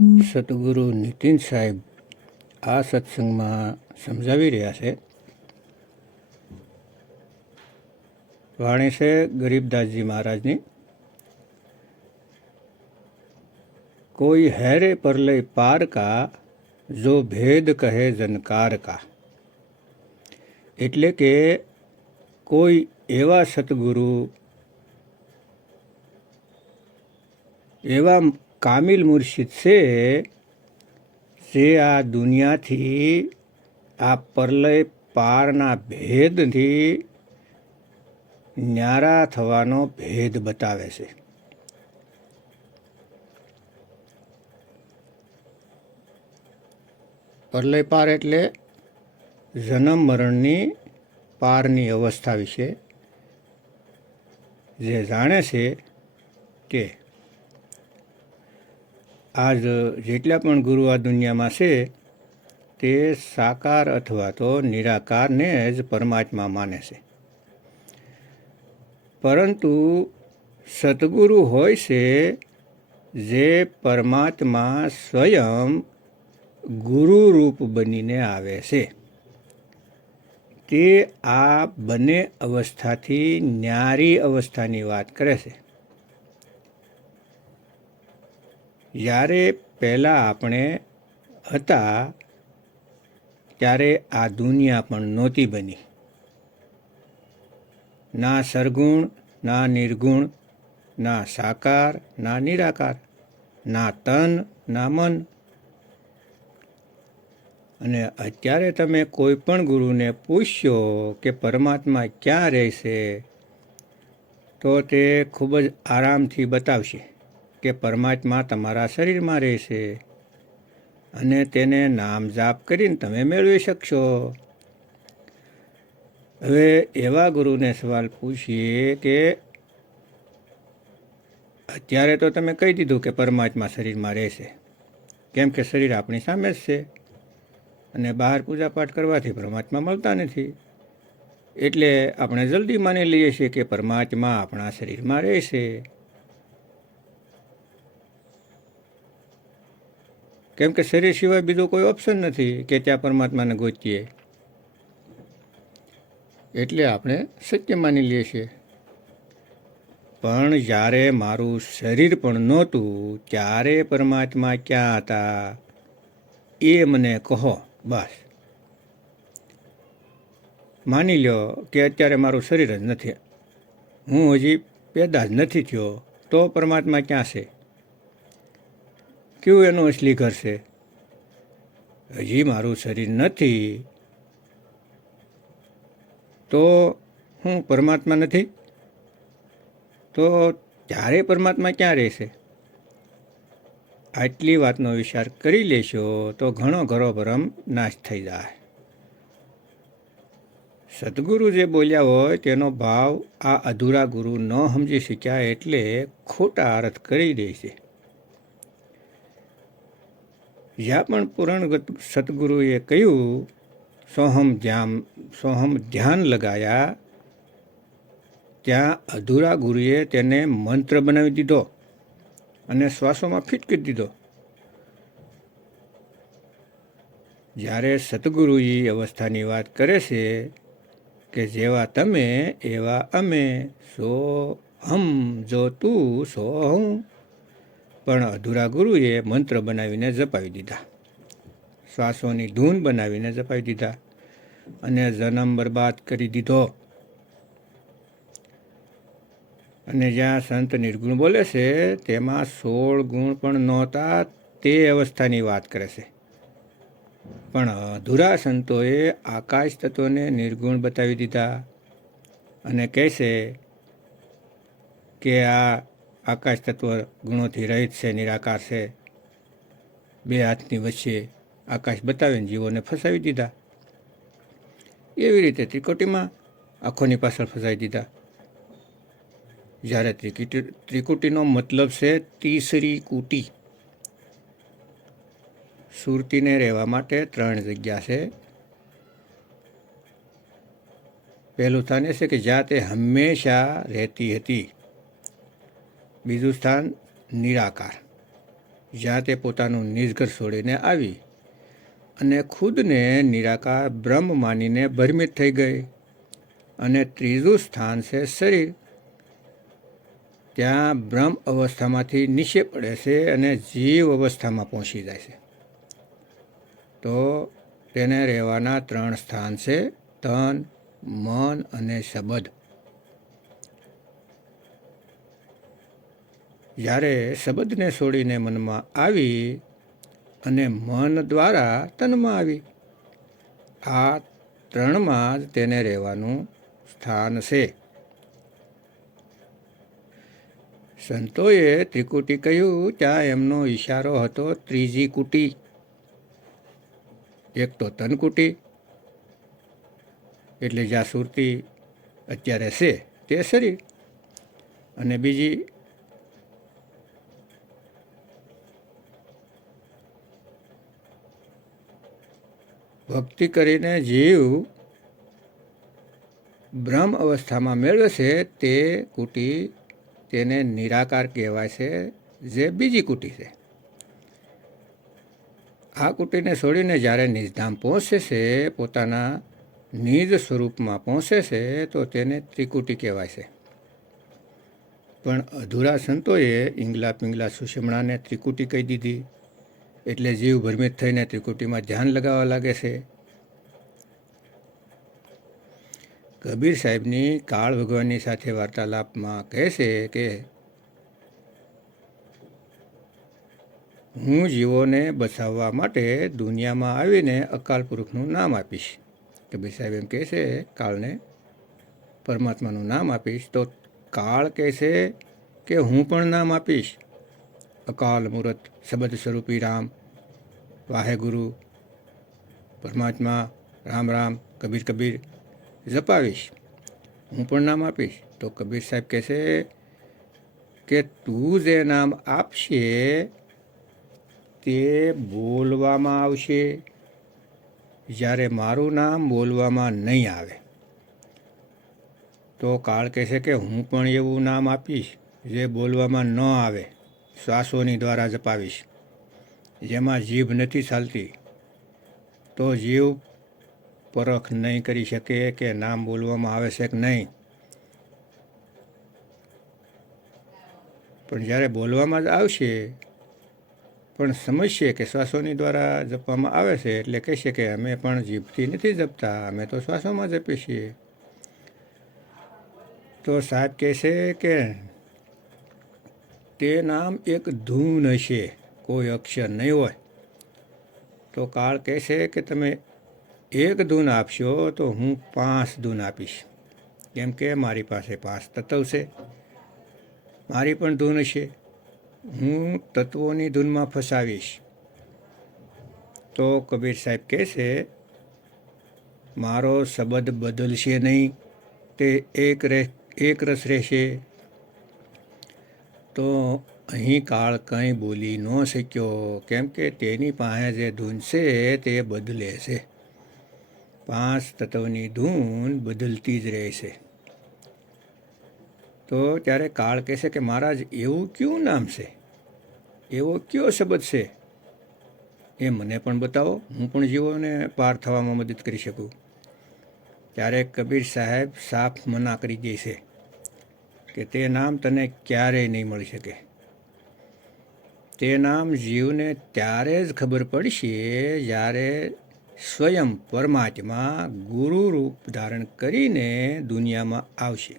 સતગુરુ નીતિન સાહેબ આ સત્સંગમાં સમજાવી રહ્યા છે. વાણી છે ગરીબદાસજી મહારાજની. કોઈ હેરે પરલય પાર કા, જો ભેદ કહે જનકાર કા. એટલે કે કોઈ એવા સતગુરુ, એવા કામિલ મુર્શિદ છે જે આ દુનિયાથી, આ પરલય પારના ભેદથી ન્યારા થવાનો ભેદ બતાવે છે. પરલય પાર એટલે જન્મ મરણની પારની અવસ્થા વિશે જે જાણે છે તે. આજ જેટલા પણ ગુરુ આ દુનિયામાં છે તે સાકાર અથવા તો નિરાકારને જ પરમાત્મા માને છે. પરંતુ સતગુરુ હોય છે જે પરમાત્મા સ્વયં ગુરુ રૂપ બનીને આવે છે. તે આ બંને અવસ્થાથી ન્યારી અવસ્થાની વાત કરે છે. જ્યારે પહેલાં આપણે હતા ત્યારે આ દુનિયા પણ નહોતી બની. ના સરગુણ, ના નિર્ગુણ, ના સાકાર, ના નિરાકાર, ના તન, ના મન. અને અત્યારે તમે કોઈ પણ ગુરુને પૂછ્યો કે પરમાત્મા ક્યાં રહેશે, તો તે ખૂબ જ આરામથી બતાવશે કે પરમાત્મા તમારા શરીરમાં રહેશે અને તેને નામ જાપ કરીને તમે મેળવી શકશો. હવે એવા ગુરુને સવાલ પૂછીએ કે અત્યારે તો તમે કહી દીધું કે પરમાત્મા શરીરમાં રહેશે, કેમ કે શરીર આપણી સામે જ છે અને બહાર પૂજાપાઠ કરવાથી પરમાત્મા મળતા નથી. એટલે આપણે જલ્દી માની લઈએ છીએ કે પરમાત્મા આપણા શરીરમાં રહેશે, કેમ કે શરીર સિવાય બીજો કોઈ ઓપ્શન નથી કે ત્યાં પરમાત્માને ગોતીએ. એટલે આપણે સત્ય માની લઈએ છીએ. પણ જ્યારે મારું શરીર પણ નહોતું ત્યારે પરમાત્મા ક્યાં હતા એ મને કહો બસ. માની લો કે અત્યારે મારું શરીર જ નથી, હું હજી પેદા જ નથી થયો, તો પરમાત્મા ક્યાં છે? કયું એનું અસલી ઘર છે? હજી મારું શરીર નથી તો હું પરમાત્મા નથી? તો ત્યારે પરમાત્મા ક્યાં રહેશે? આટલી વાતનો વિચાર કરી લેશો તો ઘણો ઘરો ભરમ નાશ થઈ જાય. સદગુરુ જે બોલ્યા હોય તેનો ભાવ આ અધૂરા ગુરુ ન સમજી શક્યા એટલે ખોટા અર્થ કરી દે છે. જ્યાં પણ પુરાણગત સદગુરુએ કહ્યું સોહમ ધ્યાન લગાયા, ત્યાં અધૂરા ગુરુએ તેને મંત્ર બનાવી દીધો અને શ્વાસોમાં ફિટ કરી દીધો. જ્યારે સતગુરુ એ અવસ્થાની વાત કરે છે કે જેવા તમે એવા અમે, સો હમ જો તું સો હું, પણ અધૂરા ગુરુએ મંત્ર બનાવીને જપાવી દીધા, શ્વાસોની ધૂન બનાવીને જપાવી દીધા અને જન્મ બરબાદ કરી દીધો. અને જ્યાં સંત નિર્ગુણ બોલે છે તેમાં 16 ગુણ પણ નહોતા તે અવસ્થાની વાત કરે છે. પણ અધૂરા સંતોએ આકાશ તત્વને નિર્ગુણ બતાવી દીધા અને કહે છે કે આ આકાશ તત્વ ગુણોથી રહિત છે, નિરાકાર છે. બે હાથની વચ્ચે આકાશ બતાવીને જીવોને ફસાવી દીધા. એવી રીતે ત્રિકોટીમાં આંખોની પાછળ ફસાવી દીધા. જ્યારે ત્રિકુટીનો મતલબ છે તીસરી કુટી. સુરતીને રહેવા માટે 3 જગ્યા છે. પહેલું સ્થાન એ છે કે જ્યાં તે હંમેશા રહેતી હતી. બીજું સ્થાન નિરાકાર જ્યાં તે પોતાનું નિજ ઘર છોડીને આવી અને ખુદને નિરાકાર બ્રહ્મ માનીને ભ્રમિત થઈ ગઈ. અને ત્રીજું સ્થાન છે શરીર. ત્યાં બ્રહ્મ અવસ્થામાંથી નીચે પડે છે અને જીવ અવસ્થામાં પહોંચી જાય છે. તો તેને રહેવાના 3 સ્થાન છે: તન, મન અને શબદ. જ્યારે શબદને છોડીને મનમાં આવી અને મન દ્વારા તનમાં આવી, આ 3માં જ તેને રહેવાનું સ્થાન છે. સંતોએ ત્રિકુટી કહ્યું ત્યાં એમનો ઈશારો હતો ત્રીજી કુટી. એક તો તનકુટી, એટલે જ્યાં સુરતી અત્યારે છે તે શરીર, અને બીજી ભક્તિ કરીને જીવ બ્રહ્મ અવસ્થામાં મેળવે છે તે કુટી, તેને નિરાકાર કહેવાય છે, જે બીજી કુટી છે. આ કુટીને છોડીને જ્યારે નિજધામ પહોંચે છે, પોતાના નિજ સ્વરૂપમાં પહોંચે છે, તો તેને ત્રિકુટી કહેવાય છે. પણ અધૂરા સંતોએ ઈંગલા પિંગલા સુષમણાને ત્રિકુટી કહી દીધી, એટલે જીવ ભ્રમિત થઈને ત્રિકુટીમાં ધ્યાન લગાવવા લાગે છે. કબીર સાહેબની કાળ ભગવાનની સાથે વાર્તાલાપમાં કહે છે કે હું જીવોને બચાવવા માટે દુનિયામાં આવીને અકાલ પુરુષનું નામ આપીશ. કબીર સાહેબ એમ કહે છે કાળને પરમાત્માનું નામ આપીશ, તો કાળ કહે છે કે હું પણ નામ આપીશ. અકાલ મૂરત શબ્દ સ્વરૂપી રામ, વાહેગુરુ, પરમાત્મા, રામ રામ, કબીર કબીર જપાવીશ, હું પણ નામ આપીશ. તો કબીર સાહેબ કહે છે કે તું જે નામ આપશે તે બોલવામાં આવશે, જ્યારે મારું નામ બોલવામાં નહીં આવે. તો કાળ કહે છે કે હું પણ એવું નામ આપીશ જે બોલવામાં ન આવે, શ્વાસોની દ્વારા જપાવીશ. જેમાં જીભ નથી ચાલતી, તો જીવ પરખ નહીં કરી શકે કે નામ બોલવામાં આવે છે કે નહીં. પણ જ્યારે બોલવામાં જ આવશે, પણ સમજશે કે શ્વાસોની દ્વારા જપવામાં આવે છે, એટલે કહેશે કે અમે પણ જીભથી નથી જપતા, અમે તો શ્વાસોમાં જપીએ છીએ. તો સાહેબ કહેશે કે તે નામ એક ધૂન હશે, કોઈ અક્ષર નહીં હોય. તો કાળ કહેશે કે તમે એક ધૂન આપશો તો હું 5 ધૂન આપીશ, કેમ કે મારી પાસે 5 તત્વ છે, મારી પણ ધૂન હશે, હું તત્વોની ધૂનમાં ફસાવીશ. તો કબીર સાહેબ કહેશે મારો શબ્દ બદલશે નહીં, તે એક રસ રહેશે. તો અહીં કાળ કંઈ બોલી ન શક્યો, કેમ કે તેની પાસે જે ધૂન છે તે બદલે છે. 5 તત્વની ધૂન બદલતી જ રહે છે. તો ત્યારે કાળ કહેશે કે મહારાજ એવું કયું નામ છે, એવો કયો શબ્દ છે, એ મને પણ બતાવો, હું પણ જીવોને પાર થવામાં મદદ કરી શકું. ત્યારે કબીર સાહેબ સાફ મના કરી દે છે કે તે નામ તને ક્યારેય નહીં મળી શકે. તે નામ જીવને ત્યારે જ ખબર પડશે જ્યારે સ્વયં પરમાત્મા ગુરુ રૂપ ધારણ કરીને દુનિયામાં આવશે,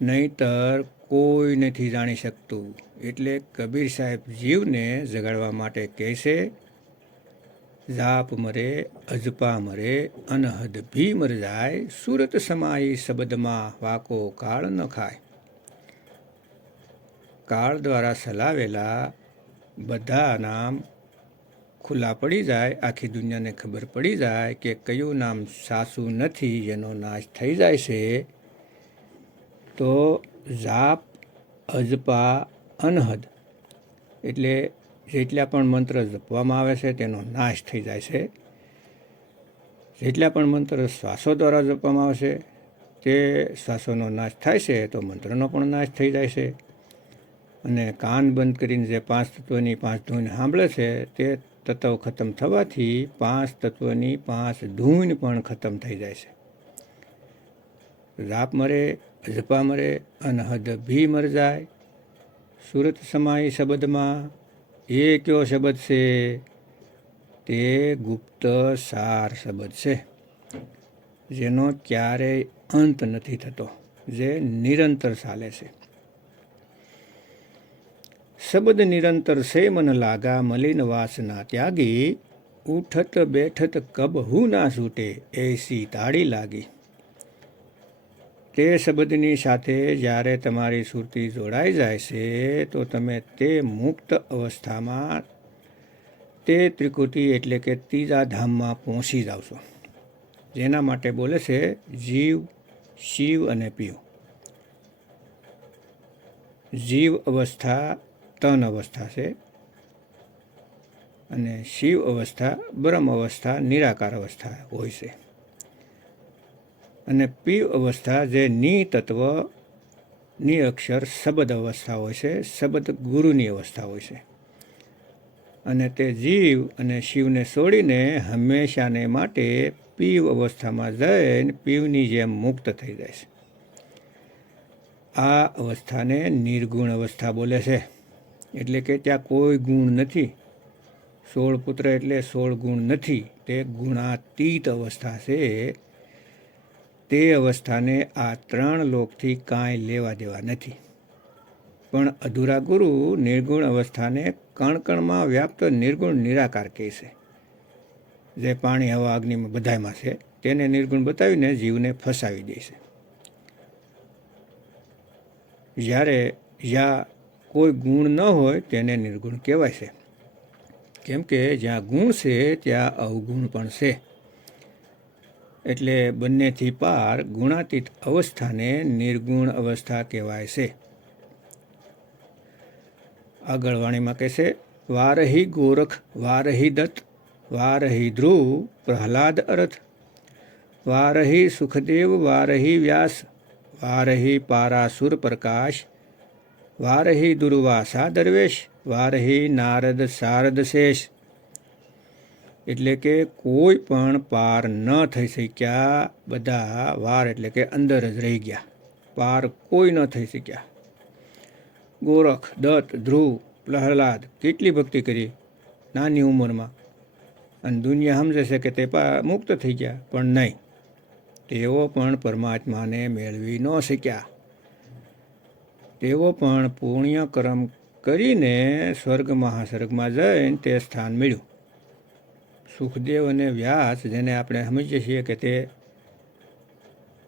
નહીંતર કોઈ નથી જાણી શકતું. એટલે કબીર સાહેબ જીવને જગાડવા માટે કહેશે જાપ મરે અજપા મરે અનહદ ભી મર જાય, સુરત સમાઈ શબ્દમાં વાકો કાળ ન ખાય. કાળ દ્વારા સલાવેલા બધા નામ ખુલ્લા પડી જાય, આખી દુનિયાને ખબર પડી જાય કે કયું નામ સાચું નથી, જેનો નાશ થઈ જાય છે. તો જાપ અજપા અનહદ, એટલે જેટલા પણ મંત્ર જપવામાં આવે છે તેનો નાશ થઈ જાય છે. જેટલા પણ મંત્ર શ્વાસો દ્વારા જપવામાં આવે છે તે શ્વાસોનો નાશ થાય છે, તો મંત્રનો પણ નાશ થઈ જાય છે. અને કાન બંધ કરીને જે પાંચ તત્વની પાંચ ધૂન સાંભળે છે તે તત્વ ખતમ થવાથી પાંચ તત્વની પાંચ ધૂન પણ ખતમ થઈ જાય છે. જાપ મરે, અજપા મરે, અનહદ ભી મર જાય. સુરત સમાઈ શબ્દમાં એ કયો શબ્દ છે? તે ગુપ્ત સાર શબ્દ છે, જેનો ક્યારેય અંત નથી થતો, જે નિરંતર ચાલે છે. શબ્દ નિરંતર સે મન લાગા, મલિન વાસના ત્યાગી, ઉઠત બેઠત કબહુ ના છૂટે, એસી તાળી લાગી. તે શબ્દની સાથે જ્યારે તમારી સુરતી જોડાઈ જાય છે તો તમે તે મુક્ત અવસ્થામાં તે ત્રિકુટી એટલે કે ત્રીજા ધામમાં પહોંચી જાવ છો, જેના માટે બોલે છે જીવ, શિવ અને પીવ. જીવ અવસ્થા તન અવસ્થા છે અને શિવ અવસ્થા બ્રહ્મ અવસ્થા નિરાકાર અવસ્થા હોય છે, અને પીવ અવસ્થા જે ની તત્વ ની અક્ષર શબ્દ અવસ્થા હોય છે, શબ્દ ગુરુની અવસ્થા હોય છે. અને તે જીવ અને શિવને છોડીને હંમેશાને માટે પીવ અવસ્થામાં જઈને પીવની જેમ મુક્ત થઈ જાય છે. આ અવસ્થાને નિર્ગુણ અવસ્થા બોલે છે, એટલે કે ત્યાં કોઈ ગુણ નથી. 16 પુત્ર એટલે 16 ગુણ નથી, તે ગુણાતીત અવસ્થા છે. તે અવસ્થાને આ 3 લોકથી કાંઈ લેવા દેવા નથી. પણ અધૂરા ગુરુ નિર્ગુણ અવસ્થાને કણકણમાં વ્યાપ્ત નિર્ગુણ નિરાકાર કહે છે, જે પાણી, હવા, અગ્નિમાં બધામાં છે. તેને નિર્ગુણ બતાવીને જીવને ફસાવી દે છે. જ્યારે જ્યાં કોઈ ગુણ ન હોય તેને નિર્ગુણ કહેવાય છે, કેમ કે જ્યાં ગુણ છે ત્યાં અવગુણ પણ છે. એટલે બંનેથી પાર ગુણાતીત અવસ્થાને નિર્ગુણ અવસ્થા કહેવાય છે. આગળ વાણીમાં કહેશે, વારહી ગોરખ, વારહી દત્ત, વારહી ધ્રુવ, પ્રહલાદ અરથ, વારહી સુખદેવ, વારહી વ્યાસ, વારહી પારાસુર પ્રકાશ, વારહી દુર્વાસા દરવેશ, વારહી નારદ શારદ શેષ. એટલે કે કોઈ પણ પાર ન થઈ શક્યા, બધા વાર એટલે કે અંદર જ રહી ગયા, પાર કોઈ ન થઈ શક્યા. ગોરખ, દત્ત, ધ્રુવ, પ્રહલાદ કેટલી ભક્તિ કરી નાની ઉંમરમાં, અને દુનિયા સમજે છે કે તે મુક્ત થઈ ગયા, પણ નહીં, તેઓ પણ પરમાત્માને મેળવી ન શક્યા. તેઓ પણ પુણ્ય કર્મ કરીને સ્વર્ગ મહાસ્વર્ગમાં જઈને તે સ્થાન મળ્યું. સુખદેવ અને વ્યાસ, જેને આપણે સમજીએ છીએ કે તે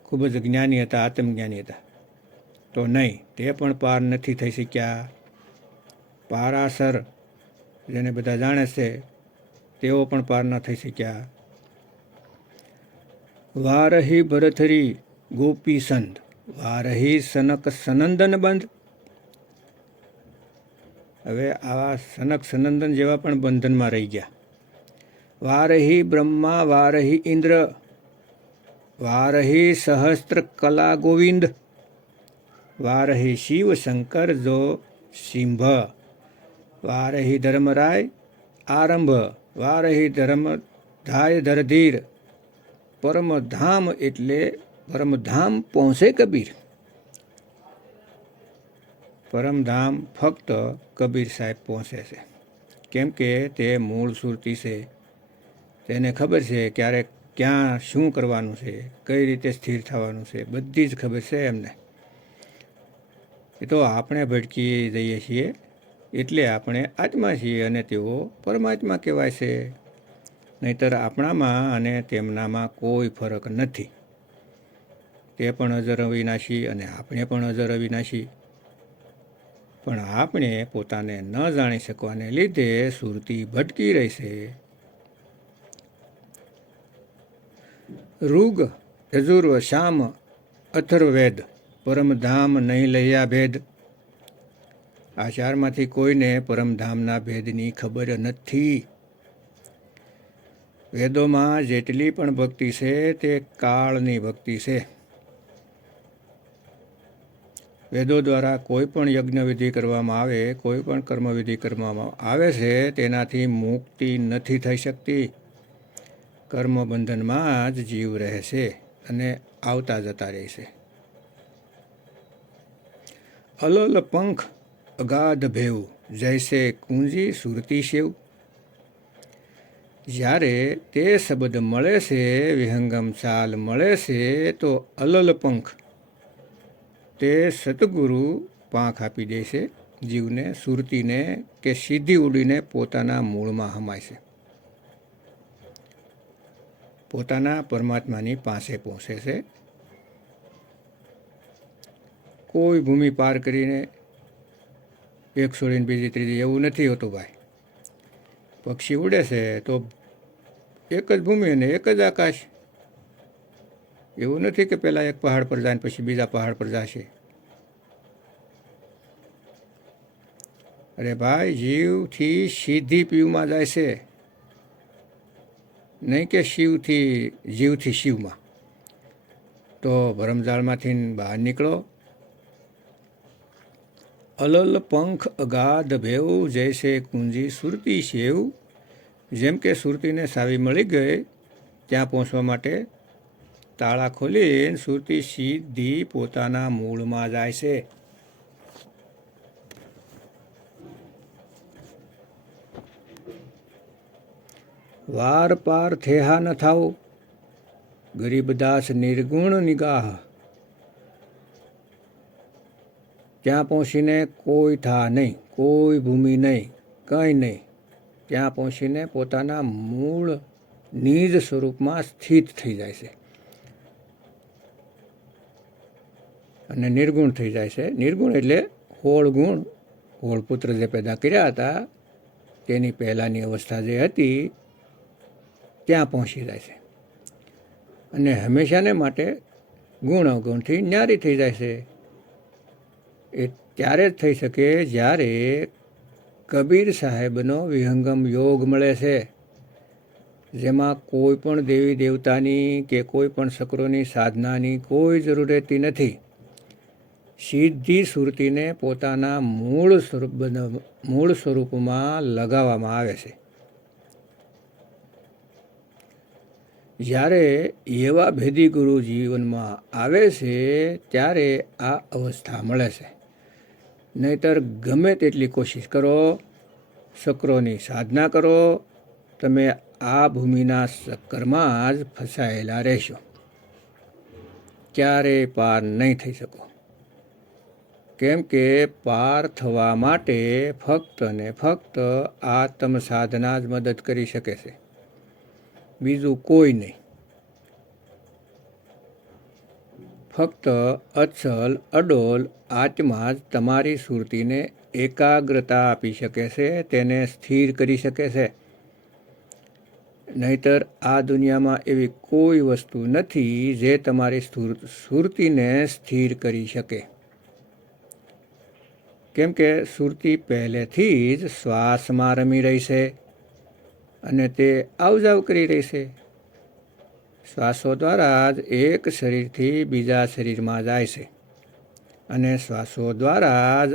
ખૂબ જ જ્ઞાની હતા, આત્મજ્ઞાની હતા, તો નહીં, તે પણ પાર નથી થઈ શક્યા. પારાસર, જેને બધા જાણે છે, તેઓ પણ પાર ન થઈ શક્યા. વારહી ભરથરી ગોપી સંત, વારહી સનક સનંદન બંધ. હવે આવા સનક સનંદન જેવા પણ બંધનમાં રહી ગયા. વારહી બ્રહ્મા, વારહી ઇન્દ્ર, વારહી સહસ્ત્ર કલા ગોવિંદ, વારહી શિવ શંકર જો સિંભ, વારહી ધર્મરાય આરંભ, વારહી ધર્મધાય ધરધીર. પરમધામ એટલે પરમધામ પહોંચે કબીર. પરમધામ ફક્ત કબીર સાહેબ પહોંચે છે, કેમ કે તે મૂળ સુરતી છે. તેને ખબર છે ક્યારે ક્યાં શું કરવાનું છે, કઈ રીતે સ્થિર થવાનું છે, બધી જ ખબર છે એમને. એ તો આપણે ભટકી જઈએ છીએ, એટલે આપણે આત્મા છીએ અને તેઓ પરમાત્મા કહેવાય છે. નહીંતર આપણામાં અને તેમનામાં કોઈ ફરક નથી. તે પણ અજર અવિનાશી અને આપણે પણ અજર અવિનાશી. પણ આપણે પોતાને ન જાણી શકવાને લીધે સુરતી ભટકી રહી છે. ઋગ, યજુર્વ, સામ, અથર્વવેદ, પરમધામ નહીં લહ્યા ભેદ. આ ચારમાંથી કોઈને પરમધામના ભેદની ખબર નથી. વેદોમાં જેટલી પણ ભક્તિ છે તે કાળની ભક્તિ છે. વેદો દ્વારા કોઈ પણ યજ્ઞવિધિ કરવામાં આવે, કોઈ પણ કર્મવિધિ કરવામાં આવે છે, તેનાથી મુક્તિ નથી થઈ શકતી. કર્મબંધનમાં જ જીવ રહે છે અને આવતા જતા રહે છે. અલલ પંખ અગાધ ભેવ, જૈસે કુંજી સુરતી શિવ. જ્યારે તે શબ્દ મળે છે, વિહંગમ ચાલ મળે છે, તો અલલ પંખ તે સતગુરુ પાંખ આપી દે છે જીવને, સુરતીને, કે સીધી ઉડીને પોતાના મૂળમાં હમાય છે, પોતાના પરમાત્માની પાસે પહોંચે છે. કોઈ ભૂમિ પાર કરીને એક છોડીને બીજી ત્રીજી એવું નથી હોતું ભાઈ. પક્ષી ઉડે છે તો એક જ ભૂમિ અને એક જ આકાશ. એવું નથી કે પહેલાં એક પહાડ પર જાય પછી બીજા પહાડ પર જશે. અરે ભાઈ, જીવથી સીધી પીવમાં જાય છે, નહીં કે જીવથી શિવમાં. તો ભરમજાળમાંથી બહાર નીકળો. અલલ પંખ અગાધ ભેવ, જૈસે કુંજી સુરતી શેવ. જેમ કે સુરતીને સાવી મળી ગઈ, ત્યાં પહોંચવા માટે તાળા ખોલીને સુરતી સીધી પોતાના મૂળમાં જાય છે. વાર પાર થેહા ન થાવ, ગરીબદાસ નિર્ગુણ નિગાહ. ત્યાં પહોંચીને કોઈ થા નહીં, કોઈ ભૂમિ નહીં, કંઈ નહીં. ત્યાં પહોંચીને પોતાના મૂળ નિજ સ્વરૂપમાં સ્થિત થઈ જાય છે અને નિર્ગુણ થઈ જાય છે. નિર્ગુણ એટલે હોળ ગુણ, હોળ પુત્ર જે પેદા કર્યા હતા તેની પહેલાંની અવસ્થા જે હતી ત્યાં પહોંચી જાય છે અને હંમેશાને માટે ગુણ અવગુણથી ન્યારી થઈ જાય છે. એ ત્યારે જ થઈ શકે જ્યારે કબીર સાહેબનો વિહંગમ યોગ મળે છે, જેમાં કોઈ પણ દેવી દેવતાની કે કોઈ પણ શકરોની સાધનાની કોઈ જરૂર રહેતી નથી. સીધી સુરતીને પોતાના મૂળ સ્વરૂપમાં લગાવવામાં આવે છે. જ્યારે એવા ભેદી ગુરુ જીવનમાં આવે છે ત્યારે આ અવસ્થા મળે છે. નહીતર ગમે તેટલી કોશિશ કરો, શકરોની સાધના કરો, તમે આ ભૂમિના ચક્કરમાં જ ફસાયેલા રહેશો, ક્યારેય પાર નહીં થઈ શકો. કેમ કે પાર થવા માટે ફક્ત ને ફક્ત આત્મ સાધના જ મદદ કરી શકે છે, બીજું કોઈ નહીં. ફક્ત અચલ અડોલ આત્મા જ તમારી સુરતીને એકાગ્રતા આપી શકે છે, તેને સ્થિર કરી શકે છે. નહીતર આ દુનિયામાં એવી કોઈ વસ્તુ નથી જે તમારી સુરતીને સ્થિર કરી શકે. કેમ કે સુરતી પહેલેથી જ શ્વાસમાં રમી રહી છે અને તે આવજાવ કરી રહી છે. શ્વાસો દ્વારા જ એક શરીરથી બીજા શરીરમાં જાય છે અને શ્વાસો દ્વારા જ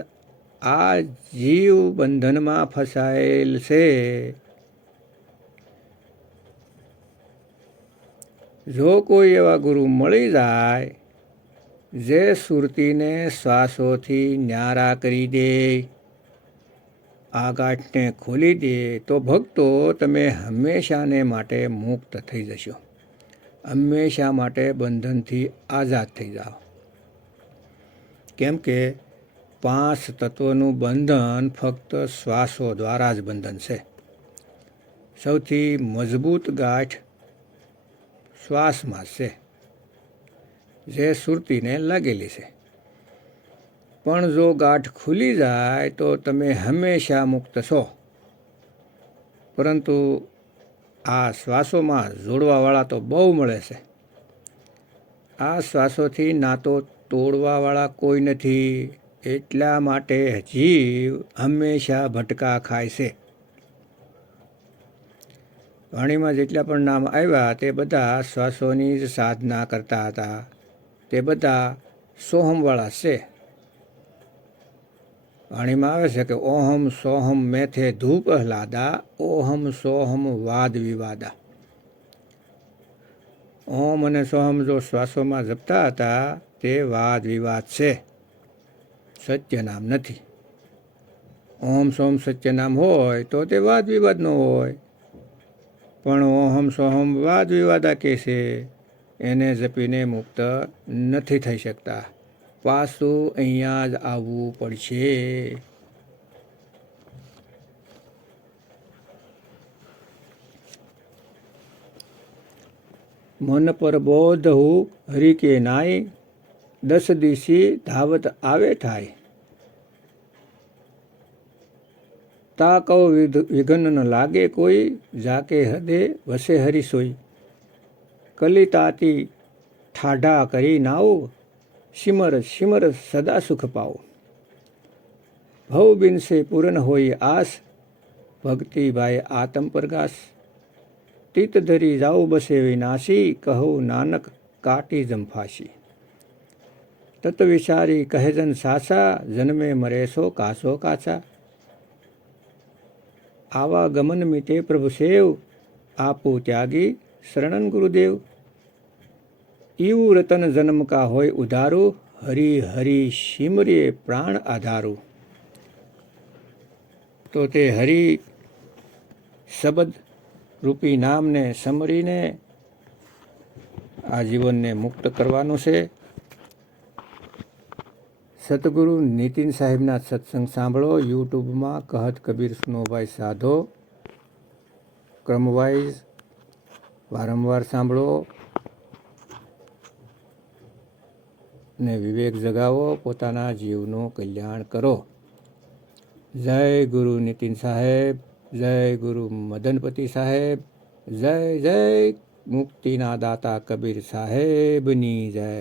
આ જીવ બંધનમાં ફસાયેલ છે. જો કોઈ એવા ગુરુ મળી જાય જે સુરતીને શ્વાસોથી ન્યારા કરી દે, આ ગાંઠને ખોલી દે, તો ભક્તો તમે હંમેશાને માટે મુક્ત થઈ જશો, હંમેશા માટે બંધનથી આઝાદ થઈ જાઓ. કેમ કે 5 તત્વોનું બંધન ફક્ત શ્વાસો દ્વારા જ બંધન છે. સૌથી મજબૂત ગાંઠ શ્વાસમાં છે જે સુરતીને લાગેલી છે. પણ જો ગાંઠ ખુલી જાય તો તમે હંમેશા મુક્ત છો. પરંતુ આ શ્વાસોમાં જોડવાવાળા તો બહુ મળે છે. આ શ્વાસોથી નાતો તોડવાવાળા કોઈ નથી. એટલા માટે જીવ હંમેશા ભટકા ખાય છે. વાણીમાં જેટલા પણ નામ આવ્યા તે બધા શ્વાસોની જ સાધના કરતા હતા. તે બધા સોહમવાળા છે. વાણીમાં આવે છે કે ઓહમ સોહમ મેથે ધૂપ હલાદા, ઓહમ સોહમ વાદ વિવાદા. ઓમ અને સોહમ જો શ્વાસોમાં જપતા હતા તે વાદ વિવાદ છે, સત્ય નામ નથી. ઓમ સોમ સત્ય નામ હોય તો તે વાદ વિવાદ ન હોય, પણ ઓહમ સોહમ વાદ વિવાદા કે છે, એને જપીને મુક્ત નથી થઈ શકતા. પાછું અહીંયા જ આવવું પડશે. મન પર બોધ હું હરિ કે નાય, 10 દિશી ધાવત આવે થાય. તા કહો વિઘન ન લાગે કોઈ, જાકે હદે વસે હરિ સોઈ. કલિતાતી ઠાઢા કરી નાઓ, સિમર સિમર સદા સુખ પાઓ. ભવ બિનસે પૂરન હોય આસ, ભક્તિ ભાઈ આતમ પ્રગાસ. તીત ધરી જાઉ બસે વિનાશી, કહો નાનક કાટી જંફાશી. તત વિચારી કહેજન સાચા, જન્મે મરે સો કાસો કાચા. આવા ગમન મીતે પ્રભુ સેવ, આપો ત્યાગી શરણન ગુરુદેવ. એવું રતન જન્મ કા હોય ઉધારું, હરિ હરિ સિમરીએ પ્રાણ આધારું. તો તે હરિ શબ્દ રૂપી નામને સમરીને આ જીવનને મુક્ત કરવાનું છે. સતગુરુ નીતિન સાહેબના સત્સંગ સાંભળો. યુટ્યુબમાં કહત કબીર સુનોભાઈ સાધો, ક્રમવાઇઝ વારંવાર સાંભળો ને વિવેક જગાવો, પોતાના જીવનું કલ્યાણ કરો. જય ગુરુ નીતિન સાહેબ, જય ગુરુ મદનપતિ સાહેબ, જય જય મુક્તિના દાતા કબીર સાહેબની જય.